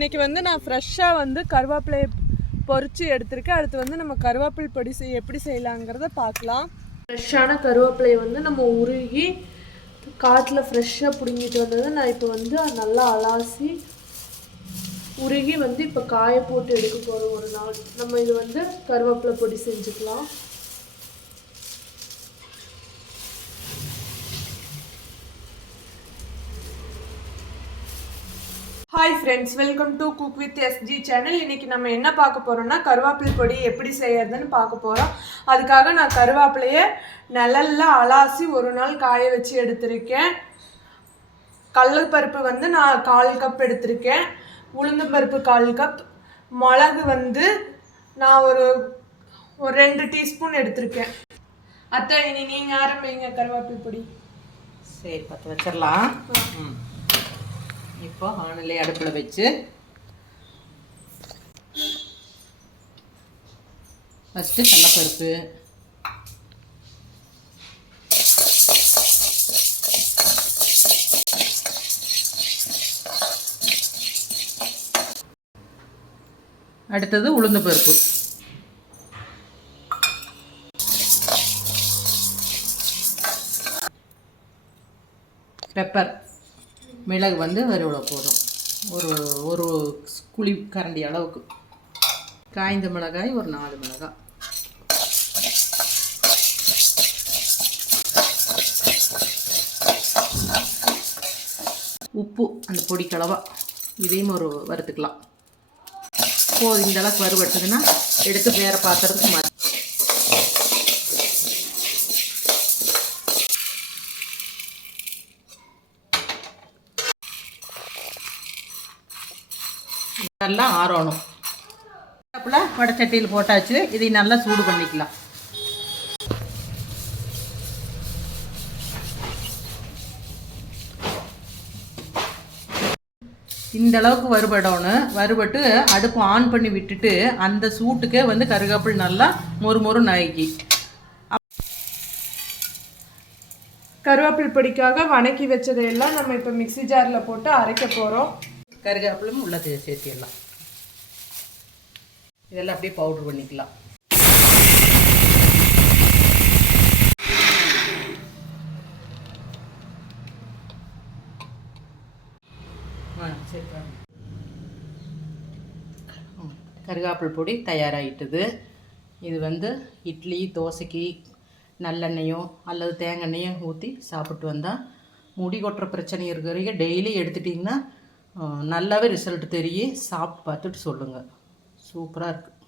இன்னைக்கு வந்து நான் ஃப்ரெஷ்ஷாக வந்து கருவேப்பிலையை பொறிச்சு எடுத்திருக்கேன். அடுத்து வந்து நம்ம கருவேப்பிலை பொடி செய் எப்படி செய்யலாங்கிறத பார்க்கலாம். ஃப்ரெஷ்ஷான கருவேப்பிலையை வந்து நம்ம உருகி காட்டில் ஃப்ரெஷ்ஷாக பிடுங்கிட்டு வந்தது நான் இப்போ வந்து நல்லா அலாசி உருகி வந்து இப்போ காய போட்டு எடுக்க போகிறோம் ஒரு நாள். நம்ம இது வந்து கருவேப்பிலை பொடி செஞ்சுக்கலாம். Hi friends welcome to cook with SG channel இன்னைக்கு நம்ம என்ன பார்க்க போறோம்னா கருவேப்பிலை பொடி எப்படி செய்யறதுன்னு பார்க்க போறோம். அதுக்காக நான் கருவேப்பிலையை நிழல்ல அலாசி ஒரு நாள் காய வச்சு எடுத்திருக்கேன். கடலைப்பருப்பு வந்து நான் கால் கப் எடுத்திருக்கேன். உளுந்தம் பருப்பு கால் கப் மிளகு வந்து நான் ஒரு ஒரு ரெண்டு டீஸ்பூன் எடுத்திருக்கேன். அத்தை இனி நீங்க ஆரம்பிங்க கருவேப்பிலை பொடி? சரி பற்ற வச்சிடலாம். ம். இப்போ வானிலை அடுப்பில் வச்சு ஃபஸ்ட்டு கடலப்பருப்பு. அடுத்தது உளுந்து பருப்பு. பெப்பர் மிளகு வந்து ஒரு போதும் ஒரு ஒரு குழி கரண்டி அளவுக்கு. காய்ந்த மிளகாய் ஒரு நாலு மிளகாய். உப்பு அந்த பொடி கலவா. இதையும் ஒரு வறுத்துக்கலாம். இப்போது இந்த அளவுக்கு வறுபட்டுதுன்னா எடுத்து வேறு பாத்திரத்துக்கு மாற்றி நல்லா ஆறணும். வடை வடச்சட்டியில் போட்டாச்சு. இதை நல்லா சூடு பண்ணிக்கலாம். இந்த அளவுக்கு வறுபடணும். வறுபட்டு அடுப்பு ஆன் பண்ணி விட்டுட்டு அந்த சூட்டுக்கே வந்து கருவேப்பில் நல்லா மொறு மொறு நாய்க்கி கருவேப்பில் பொடிக்காக வணக்கி வச்சதையெல்லாம் நம்ம இப்போ மிக்ஸி ஜாரில் போட்டு அரைக்க போகிறோம் கருகாப்பிலும் உள்ள சேர்த்திடலாம். இதெல்லாம் அப்படியே பவுடர் பண்ணிக்கலாம். ஆ சரி பொடி தயாராகிட்டுது இது வந்து இட்லி தோசைக்கு நல்லெண்ணெயோ அல்லது தேங்காய் எண்ணெயோ ஊற்றி சாப்பிட்டு வந்தால் முடி கொட்டுற பிரச்சனை இருக்கிறவங்க டெய்லி எடுத்துட்டிங்கன்னா நல்லாவே ரிசல்ட் தெரியும் சாப்பிட்டு பார்த்துட்டு சொல்லுங்கள் சூப்பராக இருக்குது